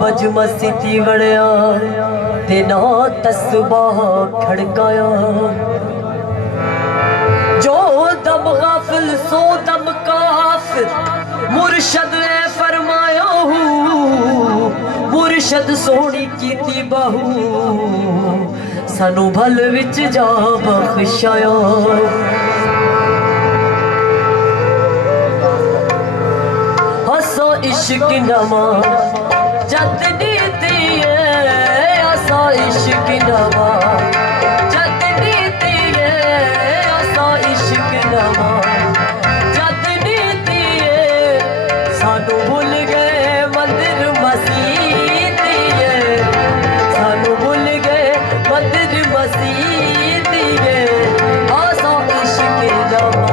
बज मस्ती वड़िया ते ना तस्बाह खड़काया जो दम गाफिल सो दम काफिर मुर्शद ने फरमाया मुर्शद सोनी कीती बहू सानू भल विच जा बख्शाया हसो इश्क नवा जद नीति आसा इश्क नवा जद नीति आसा इश्क नवा जद नीति सानू भूल गए मंदिर मसीत सानू भूल गए मंदिर मसीत आसा इश्क नवा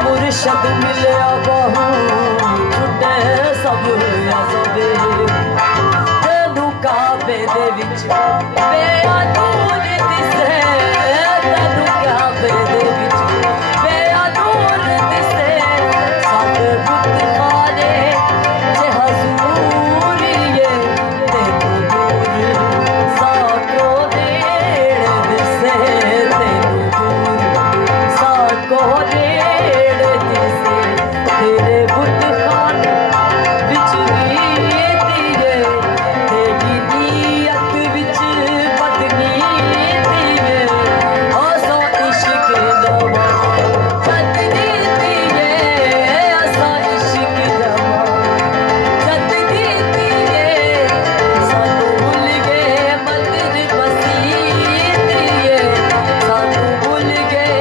मुर्शद मिलिया बहू छुटे सब अज़बे तेनू काबे दे विच बेअदूर दिसे तेनू काबे दे विच बेअदूर दिसे सब बुत खाने जे हजूर ये तेनू दूर साको देड़ दिसे तेनू दूर साको देड़ तेरे बुत खान विच नीति तेरी नीयत विच बदनीति आसा इश्क नवा जद नीति आसा इश्क नवा जद नीति सानू भूल गए मंदिर मसीत सानू भूल गए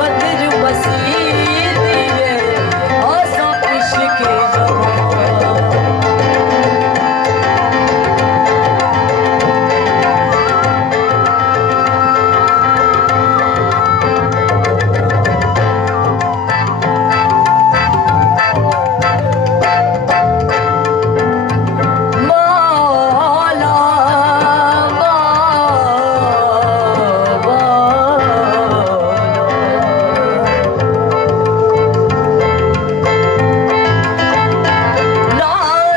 मंदिर मसीत आसा इश्क नवा मौला ना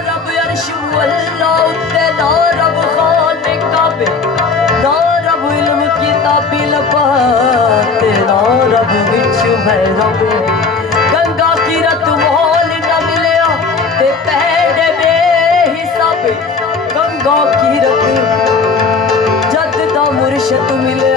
रब अर्श वल्ला उत्ते ना रब खाने काबे ना रब इल्म किताबी लबाते ना रब विच भैरव गंगा किरत मोल न मिलिया ते पैड बेहिसाब गंगा किरत दहशत मिले